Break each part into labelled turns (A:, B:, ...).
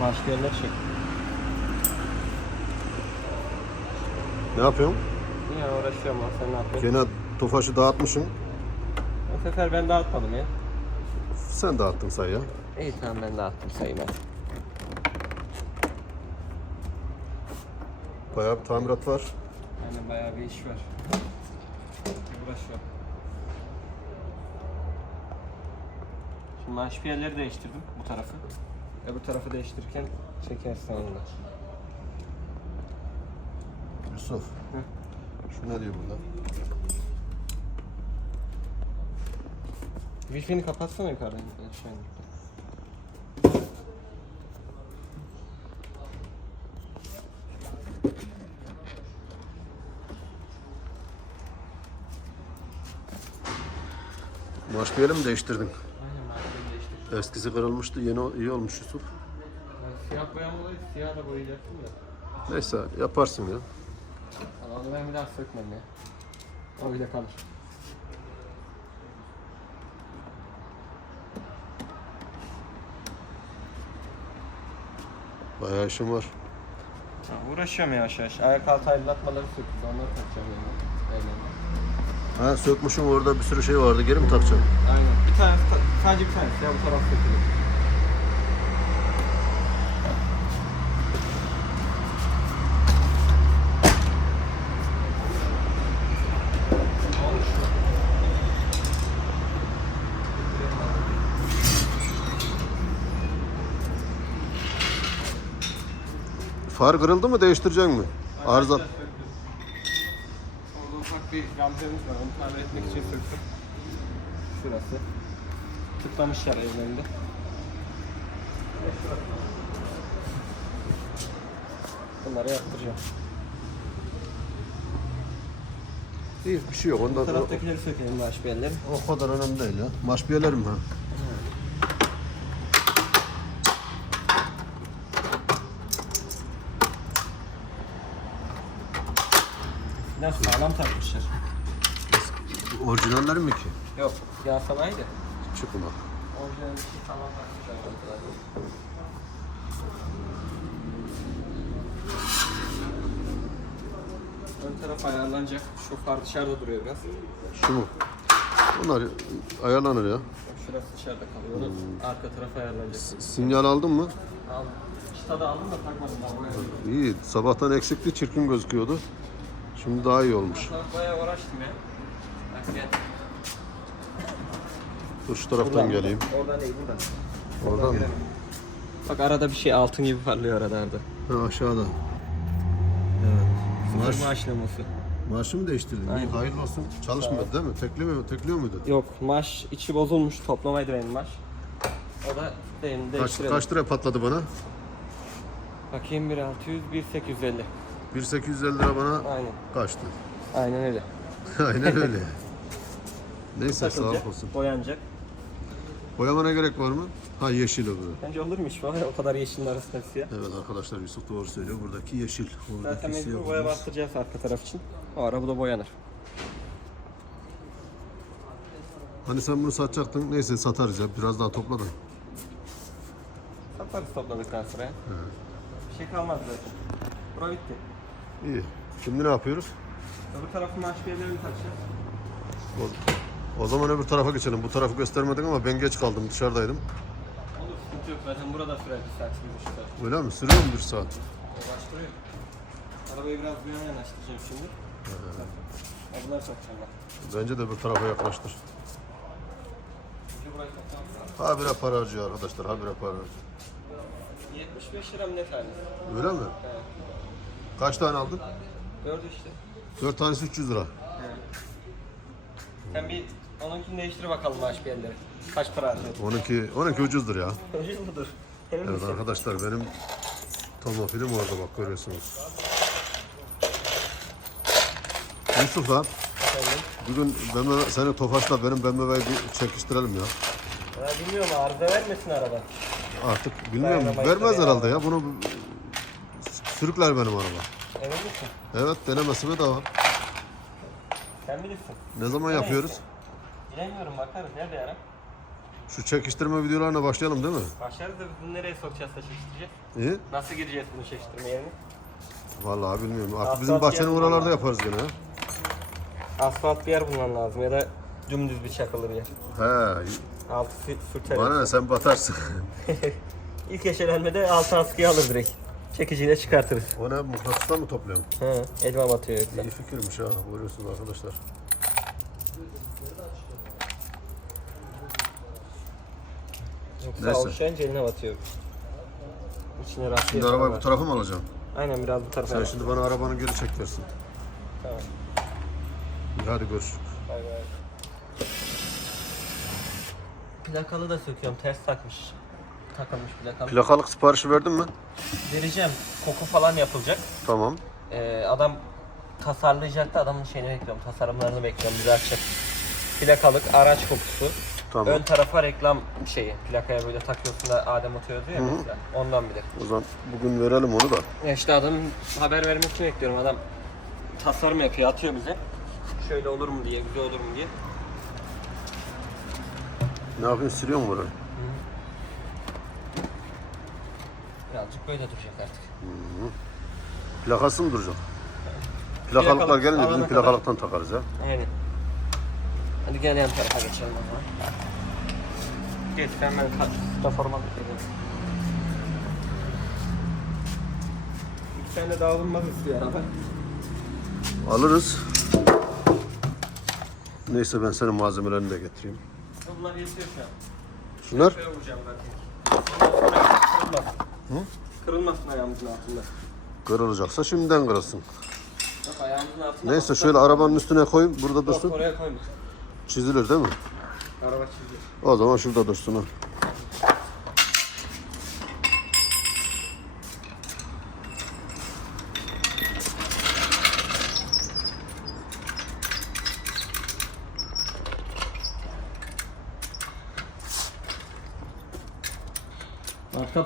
A: Başka yerler çek.
B: Ne yapıyorsun?
A: Niye uğraşıyorum lan sen ne yapıyorsun?
B: Gene tofaşı dağıtmışsın.
A: Bu sefer ben dağıtmadım ya.
B: Sen dağıttın say ya.
A: İyi tamam ben dağıttım sayayım hadi.
B: Bayağı bir tamirat var.
A: Aynen bayağı bir iş var. Uğraşıyorum. Şimdi ben şu yerleri değiştirdim bu tarafı. Bu tarafı değiştirirken çekersin onu da.
B: Yusuf. Şu ne diyor burada?
A: Wi-Fi'ni kapatsana yukarıdan. Aşağı in.
B: Marş bir yere mi değiştirdin? Eskisi kırılmıştı. Yeni iyi olmuş Yusuf.
A: Siyah boyama olayı siyah da boyayacaktım da.
B: Neyse yaparsın ya.
A: Ama onu ben bir daha sökmem ya. O öyle kalır.
B: Bayağı işim var.
A: Ha, uğraşıyorum yavaş yavaş. Ayak altı aydınlatmaları söküldü. Onları takacağım yani. Aynen.
B: Ha sökmüşüm orada bir sürü şey vardı. Geri mi takacağım?
A: Aynen. Bir tane sadece bir tanesi ya bu taraf sökülür.
B: Far kırıldı mı değiştirecek mi? Arıza.
A: Bir gamzemiz var. Onu tamir etmek için söktüm. Şurası. Tıklamışlar evlerinde. Bunları yaptıracağım.
B: İyi bir şey yok.
A: Bu
B: Ondan o,
A: taraftakileri sökelim baş bir yerleri.
B: o kadar önemli değil ya. Maşbiyelerim ha.
A: Nasıl sağlam takmışlar.
B: Orijinalleri mi ki?
A: Yok, yağ sanayiydi.
B: Çıkma.
A: Orijinal bir şey sağlam takmışlar. Ön taraf ayarlanacak. Şu far dışarıda duruyor biraz.
B: Şu mu? Bunlar ayarlanır ya.
A: Şurası dışarıda kalıyor. Onu arka tarafa ayarlanacak.
B: Sinyal aldın mı?
A: Aldım. Çıta da aldım da takmadım daha buraya.
B: İyi. Sabahtan eksikti, çirkin gözüküyordu. Şimdi daha iyi olmuş.
A: Bayağı uğraştım ya. Bak gel.
B: Dur şu taraftan
A: Buradan,
B: geleyim.
A: Oradan değil buradan.
B: Oradan mı?
A: Bak arada bir şey altın gibi parlıyor arada arada.
B: Ha, aşağıda. Evet.
A: Marş.
B: Marş,
A: Maaş lemosu.
B: marşı mı değiştirdin?
A: Aynen.
B: hayırlı olsun. Çalışmıyordu değil mi? Tekli mi? Tekliyor muydu?
A: Yok maş içi bozulmuş toplamaydı benim maş. O da benim
B: Kaç,
A: değiştirelim.
B: kaç lira patladı bana?
A: Bakayım 1600 1850.
B: 1850 lira bana
A: Aynen.
B: kaçtı.
A: Aynen öyle.
B: Aynen öyle. Neyse sağ
A: Takılacak,
B: olsun.
A: boyanacak.
B: Boyamana gerek var mı? Ha yeşil öbürü.
A: Bence olur mu iş var ya o kadar yeşilin arasında siyah.
B: Evet arkadaşlar Yusuf doğru söylüyor. Buradaki yeşil.
A: Zaten
B: Oradaki
A: mecbur boya
B: olmaz.
A: bastıracağız arka taraf için. O ara bu da boyanır.
B: Hani sen bunu satacaktın. Neyse satarız ya. Biraz daha topla da.
A: Satarız topladıktan sonra ya. Bir şey kalmaz zaten. Bura bitti.
B: İyi. Şimdi ne yapıyoruz?
A: Öbür tarafın yerlerini takacağız.
B: O, o zaman öbür tarafa geçelim. Bu tarafı göstermedin ama ben geç kaldım. Dışarıdaydım.
A: Olur sıkıntı yok zaten burada sürer bir saat bir buçuk saat.
B: Öyle mi? Sürüyor mu bir saat?
A: Uğraştırıyor. Arabayı biraz bu yana yanaştıracağım şimdi. Bunları sokacağım bak.
B: Bence de bir tarafa yaklaştır. Habire para harcıyor arkadaşlar. Habire para harcıyor.
A: 75 lira mı ne tanesi?
B: Öyle mi?
A: Evet.
B: Kaç tane aldın?
A: Gördü işte.
B: 4 tanesi 300 lira.
A: Evet. Sen bir onunkini değiştir bakalım yerleri. Kaç para harcıyorsun?
B: 12, 12 ucuzdur ya.
A: Ucuz mudur? Emin
B: Evet
A: misin?
B: arkadaşlar benim tomofilim orada bak görüyorsunuz. Yusuf lan
A: Efendim?
B: bugün BMW, seni Tofaş'la benim BMW'yi bir çekiştirelim ya.
A: Ya bilmiyorum arıza vermesin araba.
B: Artık bilmiyorum
A: Dayanamayız
B: vermez
A: tabii
B: herhalde ya bunu sürükler benim araba.
A: Emin misin?
B: Evet denemesi bedava.
A: Sen bilirsin.
B: Ne zaman yapıyoruz?
A: Bilemiyorum bakarız. Nerede yarar?
B: Şu çekiştirme videolarına başlayalım değil mi?
A: Başlarız da bunu nereye sokacağız da çekiştireceğiz?
B: İyi.
A: Nasıl gireceğiz bunu çekiştirme yerine?
B: Vallahi bilmiyorum. Artık
A: Asfalt
B: bizim bahçenin oralarda yaparız gene. ha.
A: Asfalt bir yer bulman lazım ya da dümdüz bir çakılı bir yer.
B: He.
A: Altı sü- sürterek.
B: Bana ne sen batarsın.
A: İlk eşelenmede altı askıya alır direkt. Çekiciyle çıkartırız.
B: o ne mıknatıstan mı topluyorum?
A: He, elma batıyor yoksa.
B: İyi fikirmiş ha. Görüyorsunuz arkadaşlar.
A: Yoksa
B: Neyse.
A: eline batıyor. İçine rastlı
B: Şimdi arabayı bu tarafa mı alacağım?
A: Aynen biraz bu tarafa.
B: Sen
A: yap.
B: şimdi bana arabanı geri çek versin.
A: Tamam.
B: İyi hadi görüşürüz.
A: Bay bay. Plakalı da söküyorum. Ters takmış. Takılmış plakalı.
B: Plakalık siparişi verdin mi?
A: Vereceğim. Koku falan yapılacak.
B: Tamam.
A: Ee, adam tasarlayacak da adamın şeyini bekliyorum. Tasarımlarını bekliyorum. Bizi açacak. Plakalık, araç kokusu.
B: Tamam.
A: Ön tarafa reklam şeyi. Plakaya böyle takıyorsun da Adem atıyor ya mesela. Ondan bilir.
B: O zaman bugün verelim onu da.
A: Ya işte adamın haber vermesini bekliyorum. Adam tasarım yapıyor, atıyor bize. Şöyle olur mu diye, güzel olur mu diye.
B: Ne yapıyorsun? Siliyor mu burayı?
A: Birazcık böyle duracak artık.
B: Plakası mı duracak? Plakalıklar
A: Plakalık
B: gelince
A: alana
B: bizim
A: kadar.
B: plakalıktan takarız ya.
A: Aynen. Hadi gel yan tarafa geçelim o zaman. Geç ben ben kaç forma bekledim. İki tane daha alınmaz istiyor araba.
B: Alırız. Neyse ben senin malzemelerini de getireyim.
A: Bunlar yetiyor şu an.
B: Şunlar?
A: Şöyle vuracağım ben tek.
B: Hı?
A: Kırılmasın ayağımızın altında.
B: Kırılacaksa şimdiden kırılsın.
A: Yok ayağımızın altında.
B: Neyse şöyle arabanın üstüne koy burada
A: Yok
B: dursun.
A: oraya koyma.
B: Çizilir değil mi?
A: Araba çiziyor.
B: O zaman şurada dursun ha.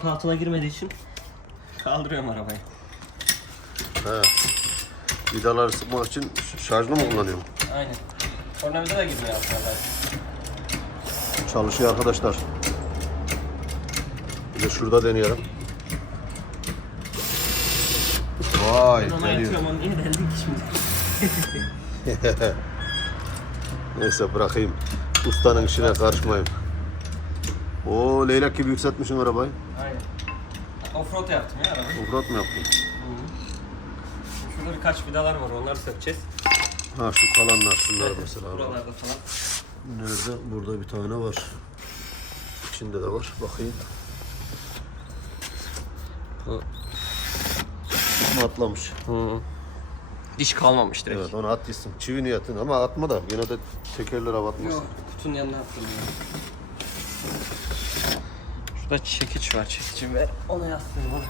A: Altına girmediği için kaldırıyorum arabayı.
B: He. Vidaları sıkmak için ş- şarjlı mı kullanıyorum?
A: Aynen. Tornavida da girmiyor altına.
B: Çalışıyor arkadaşlar. Bir de şurada deneyelim. Vay
A: ona
B: geliyor.
A: yatıyorum onu niye deldik şimdi?
B: Neyse bırakayım. Ustanın işine karışmayayım. Oo leylek gibi yükseltmişsin arabayı.
A: Offroad yaptım ya arabayı.
B: Offroad mu yaptın?
A: Şurada birkaç vidalar var onları sökeceğiz.
B: Ha şu kalanlar şunlar mesela.
A: Buralarda falan.
B: Nerede? Burada bir tane var. İçinde de var. Bakayım.
A: Bu.
B: Atlamış.
A: Hı. Diş kalmamış direkt.
B: Evet onu at gitsin. Çivi niyetin ama atma da yine de tekerlere batmasın.
A: Yok kutunun yanına attım ya. Şurada çekiç var çekici ver. Ona yazsın bana.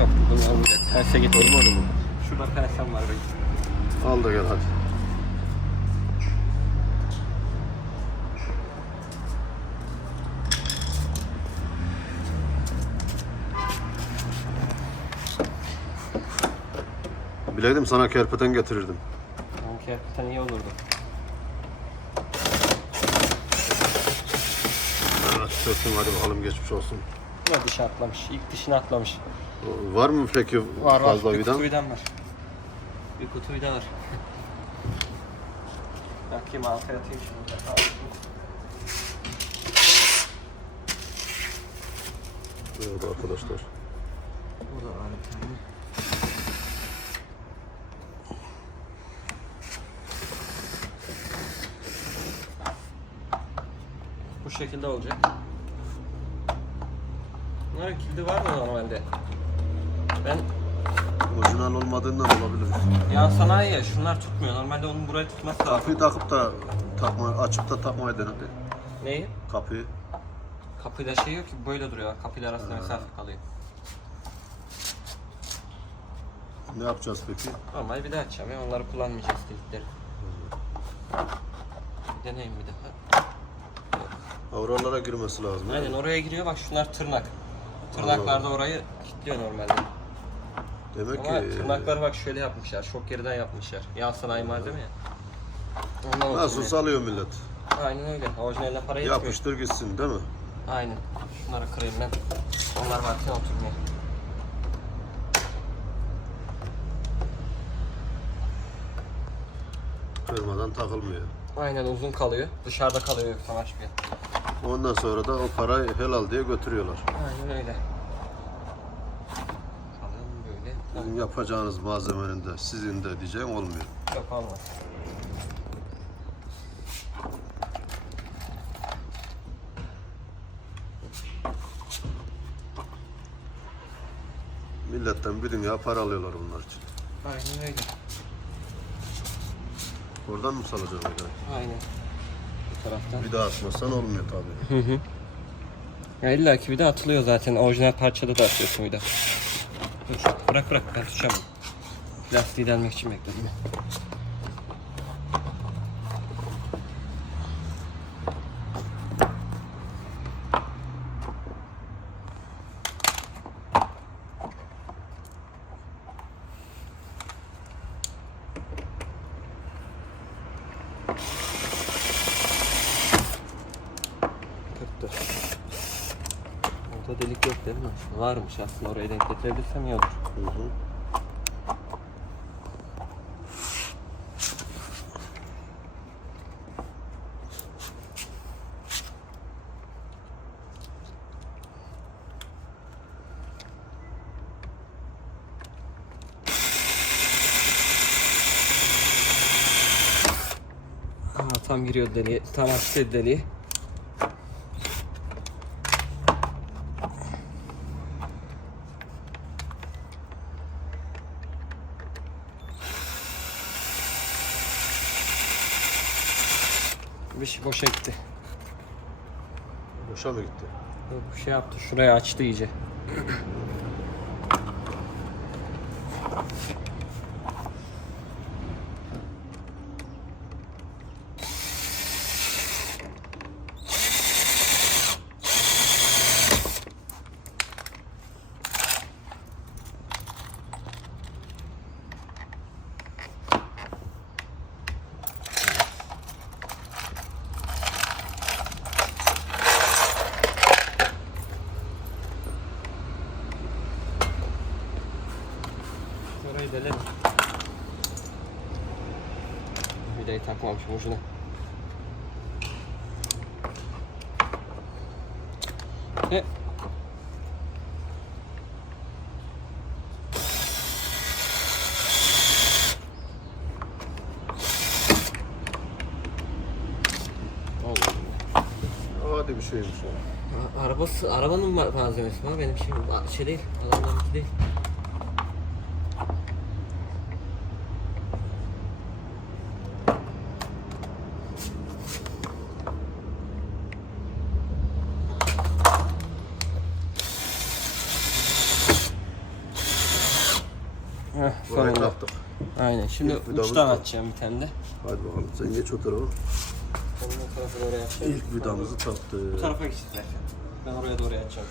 A: Yok bunu almayacak. Terse git.
B: Olmadı mı?
A: Şurada pensem var benim.
B: Al da gel hadi. Bileydim sana kerpeten getirirdim.
A: Sanki hakikaten iyi olurdu.
B: Evet hadi bakalım geçmiş olsun.
A: Yine dişi atlamış. İlk dişini atlamış.
B: Var mı peki fazla
A: bir
B: vidan?
A: kutu vidan var. Bir kutu vida var. Bakayım altına atayım şimdi.
B: Evet arkadaşlar.
A: Bu da var bir tane. Bu şekilde olacak. Bunların kilidi var mı normalde? Ben
B: Orijinal olmadığından olabilir.
A: ya sanayi ya şunlar tutmuyor. Normalde onun burayı tutması lazım.
B: Kapıyı takıp da takma, açıp da takmayı denedi.
A: Neyi?
B: Kapıyı.
A: Kapıda şey yok ki böyle duruyor. Kapıyla arasında mesafe kalıyor.
B: Ne yapacağız peki?
A: Normal bir daha açacağım ya. Onları kullanmayacağız kilitleri. Deneyim bir daha.
B: Avralara girmesi lazım.
A: Aynen oraya giriyor bak şunlar tırnak. Tırnaklarda orayı kilitliyor normalde.
B: Demek
A: Ama
B: ki
A: tırnakları bak şöyle yapmışlar. Şok yerden yapmışlar. Yağ sanayi malzeme ya. Ondan
B: nasıl salıyor millet.
A: Aynen öyle. Orijinaline para yetmiyor.
B: Yapıştır gitsin değil mi?
A: Aynen. Şunları kırayım ben. Onlar varken oturmuyor.
B: Kırmadan takılmıyor.
A: Aynen uzun kalıyor. Dışarıda kalıyor savaş bir.
B: Ondan sonra da o parayı helal diye götürüyorlar.
A: Aynen öyle. Kalın böyle.
B: Bizim yapacağınız malzemenin de sizin de diyeceğim olmuyor.
A: Yok olmaz.
B: Milletten bir dünya para alıyorlar bunlar için.
A: Aynen öyle.
B: Oradan mı salacağız öyle?
A: Aynen. Bu taraftan.
B: Bir daha atmazsan olmuyor tabii.
A: Hı hı. Ya illa ki bir de atılıyor zaten. Orijinal parçada da atıyorsun bir de. Dur bırak bırak ben tutacağım. Lastiği delmek için bekledim. Kırktı. Orada delik yok değil mi? Varmış aslında oraya denk getirebilirsem iyi olur.
B: Hı hı.
A: Aa, tam giriyor deliğe. Tam açtı deliği. Bir şey boşa gitti.
B: Boşa mı gitti?
A: Bu şey yaptı. Şurayı açtı iyice. Orayı delelim. Vidayı takmamışım ucuna. E. Allah
B: Hadi bir şeymiş o.
A: Arabası, arabanın ma- malzemesi var benim şey, şey değil, adamlarınki değil. Heh,
B: Burayı
A: sonunda.
B: taktık.
A: Aynen. Şimdi
B: İlk vidamız
A: uçtan
B: bu.
A: atacağım bir tane de.
B: Hadi bakalım sen geç o tarafa.
A: Ondan tarafı da oraya atacağım.
B: İlk vidamızı
A: Bu
B: taktık.
A: tarafa geçecekler. Ben oraya doğru atacağım.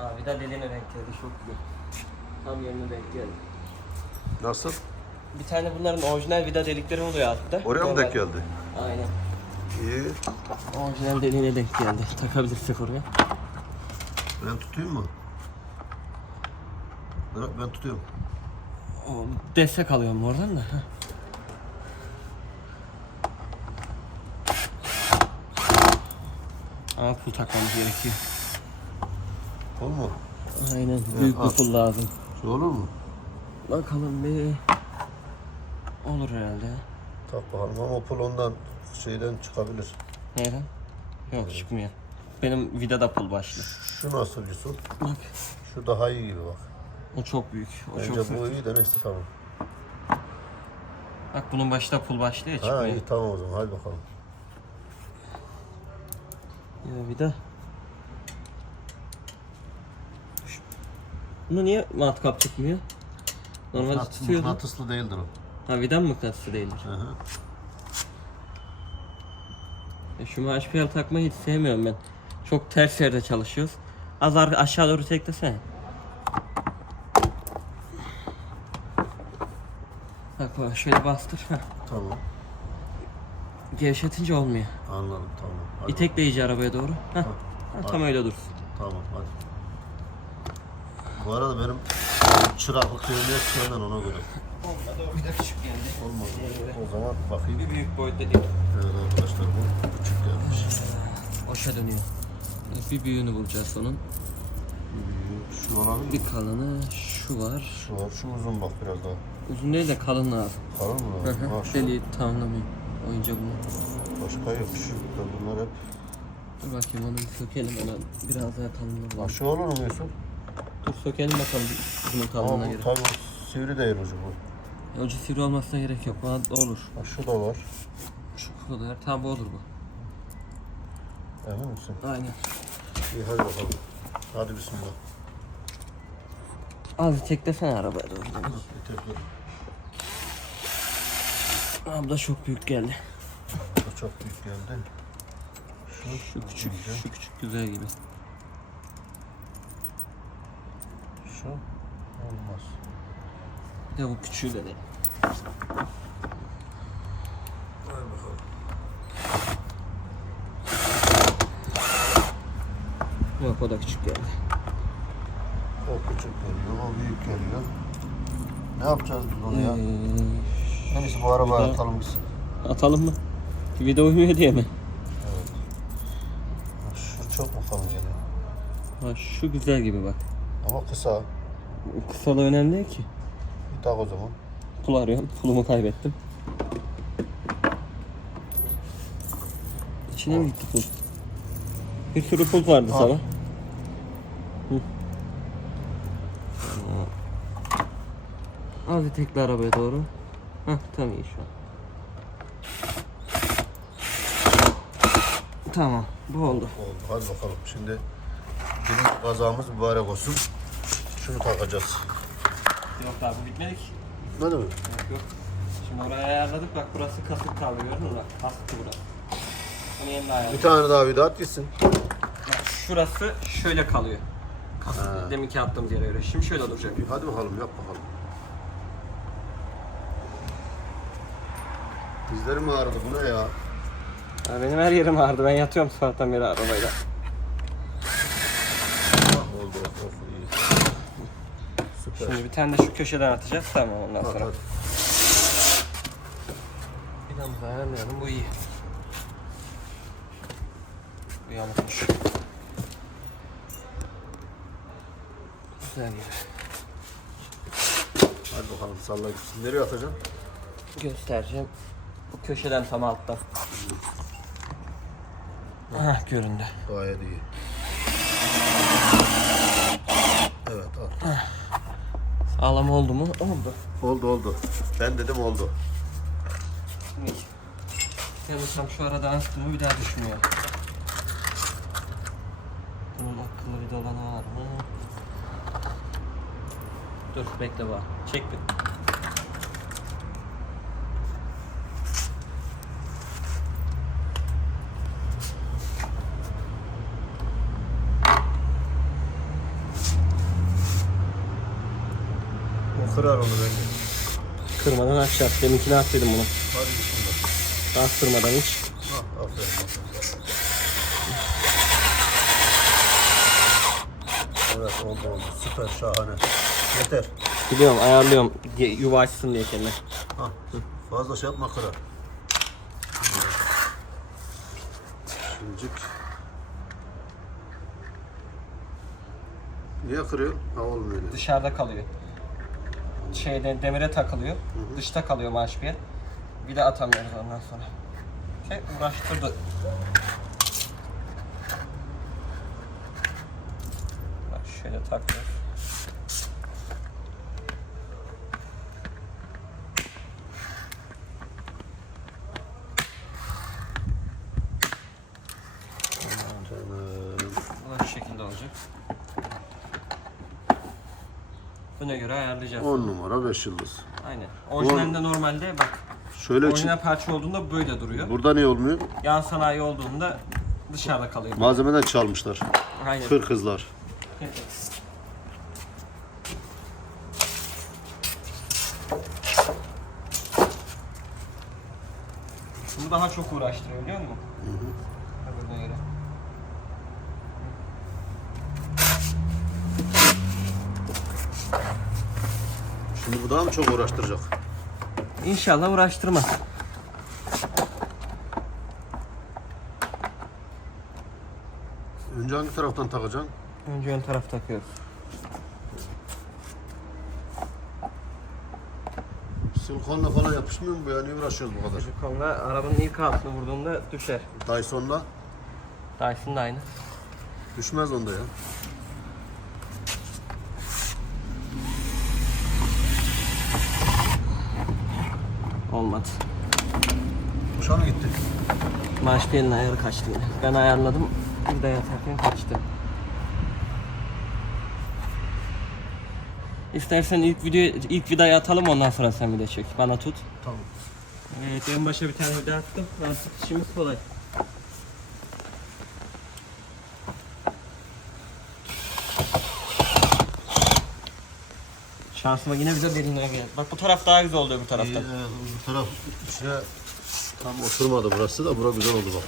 A: Aa, bir daha deliğine denk geldi. Çok güzel. Tam yerine denk geldi.
B: Nasıl?
A: Bir tane bunların orijinal vida delikleri oluyor altta.
B: Oraya mı denk geldi?
A: Aynen.
B: İyi.
A: Orijinal deliğine denk geldi. Takabilirsek oraya.
B: Ben tutayım mı? Bırak ben tutuyorum.
A: O, destek alıyorum oradan da. heh. Ama pul takmamız gerekiyor.
B: Ol mu?
A: Aynen. Büyük bir pul lazım.
B: Şu olur mu?
A: Bakalım bir. Olur herhalde.
B: Tak bakalım ama o pul ondan şeyden çıkabilir.
A: Neyden? Yok çıkmıyor. Benim vidada pul başlı.
B: Şu nasıl Yusuf?
A: Bak.
B: Şu daha iyi gibi bak.
A: O çok büyük. O
B: Bence
A: çok
B: bu
A: büyük.
B: iyi de neyse tamam.
A: Bak bunun başta pul başlı ya çıkmıyor.
B: Ha iyi tamam o zaman hadi bakalım.
A: Ya vida. Bunda niye matkap çıkmıyor? Normalde
B: Mıknat-
A: tutuyordu.
B: Mıknatıslı değildir o.
A: Ha vidan mıknatısı değildir.
B: Hı hı.
A: E, Şu HPL takmayı hiç sevmiyorum ben. Çok ters yerde çalışıyoruz. Az aşağı doğru teklesene. Bak şöyle bastır. Heh.
B: Tamam.
A: Gevşetince olmuyor.
B: Anladım tamam. Hadi.
A: İtekle iyice arabaya doğru. Heh. Ha, tam öyle dursun.
B: Tamam hadi. Bu arada benim çıraklık yerine yetişmeden ona göre.
A: Olmadı o bir de küçük geldi.
B: Olmadı. O zaman bakayım.
A: Bir büyük boyutta değil.
B: Evet arkadaşlar bu küçük gelmiş.
A: Boşa dönüyor. Bir büyüğünü bulacağız onun.
B: Şu olabilir.
A: Bir kalını şu var.
B: Şu var. Şu uzun bak biraz daha.
A: Uzun değil de kalın lazım.
B: Kalın mı?
A: Hı hı. Deliği tamamlamıyor. Oyunca bunu.
B: Başka yok. Şu. Bunlar hep.
A: Dur bakayım onu bir sökelim ona biraz daha bulalım.
B: şu olur mu Yusuf?
A: Dur sökelim bakalım bunun
B: Ama bu
A: göre.
B: tabii sivri değil ucu bu.
A: Ucu sivri olmasına gerek yok. Bana olur.
B: Ha, şu da var.
A: Şu kadar. Tamam bu olur bu.
B: Emin misin?
A: Aynen.
B: İyi hadi bakalım. Hadi bismillah.
A: Az teklesene arabaya doğru.
B: Bir.
A: Abla çok büyük geldi.
B: Bu çok büyük geldi. Şu,
A: Şu küçük, şu küçük güzel gibi.
B: Şu olmaz.
A: Bir de bu küçüğü de. Yok o da küçük geldi.
B: O küçük geliyor, o büyük geliyor. Ne yapacağız biz onu ya?
A: Ee,
B: En iyisi bu arabaya
A: bir de-
B: atalım gitsin.
A: atalım mı? Vida uymuyor diye mi?
B: Evet. Şu çok mu kalın geliyor?
A: Ha, şu güzel gibi bak.
B: Ama kısa.
A: Kısalığı önemli değil ki.
B: Bir tak o zaman.
A: Pul arıyorum. Pulumu kaybettim. İçine mi gitti pul? Bir sürü pul vardı
B: Al.
A: sana. Hı. Az bir tekli arabaya doğru. Hah tam iyi şu an. Tamam bu oldu.
B: Oldu. Hadi bakalım. Şimdi birinci kazamız mübarek olsun. Şunu takacağız.
A: Yok daha bu bitmedi ki.
B: Ne demek?
A: Yok yok. Şimdi oraya ayarladık bak burası kasık kaldı gördün mü bak kasıktı burası. Bunu yeniden ayarladık.
B: Bir tane daha vida at gitsin.
A: Bak şurası şöyle kalıyor. Kasık deminki attığımız yere göre. Şimdi şöyle duracak.
B: Hadi bakalım yap bakalım. Dizlerim ağrıdı bu ne ya?
A: Ya benim her yerim ağrıdı. Ben yatıyorum sabahtan beri arabayla.
B: Oldu of of iyi. Süper.
A: Şimdi bir tane de şu köşeden atacağız. Tamam ondan
B: At,
A: sonra.
B: at.
A: Vidamızı ayarlayalım. Bu iyi. Bu yamukmuş. Güzel gibi.
B: Hadi bakalım salla gitsin. Nereye atacaksın?
A: Göstereceğim. Bu köşeden tam altta. Hah göründü.
B: Gayet iyi. Evet at.
A: Sağlam oldu mu? Oldu.
B: Oldu oldu. Ben dedim oldu.
A: Yanılsam şu arada astımı bir daha düşmüyor. Bunun akıllı bir dolanı var mı? Dur bekle bak. Çek bir.
B: Kırar onu bence.
A: Kırmadan aşağı. Deminkini attıydım bunu.
B: Hadi bismillah.
A: Bastırmadan hiç.
B: Ha, aferin. Evet oldu oldu. Süper şahane. Yeter.
A: Biliyorum ayarlıyorum diye, yuva açsın diye kendine.
B: Ha, fazla şey yapma kırar. Şimdicik. Niye kırıyor? Ha olmuyor.
A: Dışarıda kalıyor. Şeyde demire takılıyor. Dışta kalıyor maaş bir. Bir de atamıyoruz ondan sonra. Şey uğraştırdı. Şöyle takıyoruz.
B: Tamam.
A: Bu da şu şekilde olacak. Usulüne göre ayarlayacağız.
B: 10 numara 5 yıldız.
A: Aynen. Orijinalinde normalde bak.
B: Şöyle.
A: Orijinal parça olduğunda böyle duruyor.
B: Burada niye olmuyor?
A: Yan sanayi olduğunda dışarıda kalıyor.
B: Malzemeden çalmışlar.
A: Aynen.
B: Kır kızlar.
A: Bunu daha çok uğraştırıyor biliyor musun? Hı hı. Öbürüne göre.
B: Şimdi bu daha mı çok uğraştıracak?
A: İnşallah uğraştırmaz.
B: Önce hangi taraftan takacaksın?
A: Önce ön taraf takıyoruz.
B: Silikonla falan yapışmıyor mu bu ya? Niye uğraşıyoruz bu kadar?
A: Silikonla arabanın ilk altını vurduğunda düşer.
B: Dyson'la
A: Dyson da aynı.
B: düşmez onda ya.
A: Olmadı.
B: Boşa mı gitti?
A: Marş belinin ayarı kaçtı yine. Ben ayarladım. Bir de yatarken kaçtı. İstersen ilk video ilk vidayı atalım ondan sonra sen video çek. Bana tut.
B: Tamam.
A: Evet en başa bir tane vida attım. Artık işimiz kolay. Şansıma yine bize derinliğe geldi. Bak bu taraf daha güzel oluyor bu
B: İyi,
A: taraftan.
B: e, bu taraf içine tam oturmadı burası da bura güzel oldu bak.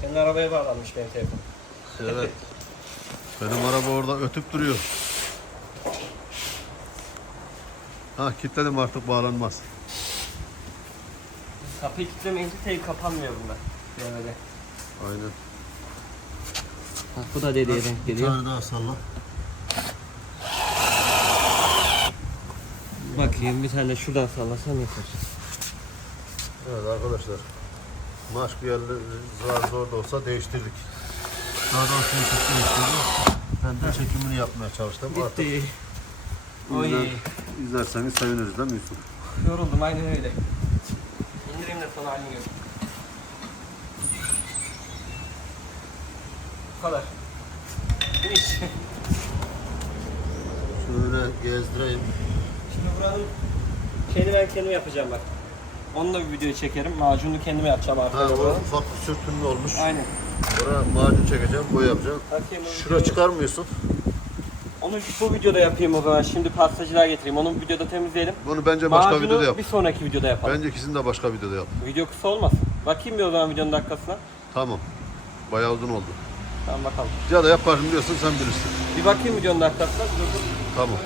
A: Senin arabaya bağlanmış benim telefon.
B: Evet. Benim araba orada ötüp duruyor. Ha kilitledim artık bağlanmaz.
A: Kapıyı kilitlemeyince tek kapanmıyor bunda. Böyle.
B: Aynen.
A: Bak bu da dediğe denk
B: Bir
A: geliyor.
B: tane daha salla.
A: Bakayım bir tane şuradan sallasam yeter.
B: Evet arkadaşlar. Maç bir yerleri zor zor da olsa değiştirdik. Daha doğrusu çekim değiştirdik. Ben de çekimini yapmaya çalıştım.
A: Gitti. Oy.
B: izler, izlerseniz seviniriz değil mi Yusuf?
A: Yoruldum aynen öyle. İndireyim de son halini gör. Kadar. Finish.
B: Şöyle gezdireyim.
A: Şimdi buranın şeyini ben kendim yapacağım bak. Onu da bir video çekerim. Macunu kendim yapacağım
B: Ha,
A: arkada.
B: o ufak bir sürtünme olmuş.
A: Aynen.
B: Oraya macun çekeceğim, boy yapacağım.
A: Bakayım o
B: Şura Yusuf?
A: Onu bu videoda yapayım o zaman. Şimdi pastacılar getireyim. Onu bu videoda temizleyelim.
B: Bunu bence başka
A: Macunu
B: videoda yap.
A: bir sonraki videoda yapalım.
B: Bence ikisini de başka videoda yap.
A: Video kısa olmasın. Bakayım bir o zaman videonun dakikasına.
B: Tamam. Bayağı uzun oldu.
A: Tamam bakalım.
B: Ya da yaparım diyorsun sen bilirsin.
A: Bir bakayım videonun dakikasına. Dur, dur.
B: Tamam.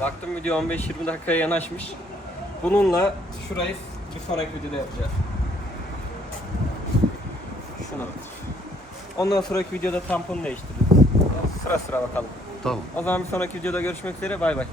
A: Baktım video 15-20 dakikaya yanaşmış. Bununla şurayı bir sonraki videoda yapacağız. Şunu. Ondan sonraki videoda tamponu değiştiririz. Sıra sıra bakalım.
B: Tamam.
A: O zaman bir sonraki videoda görüşmek üzere. Bay bay.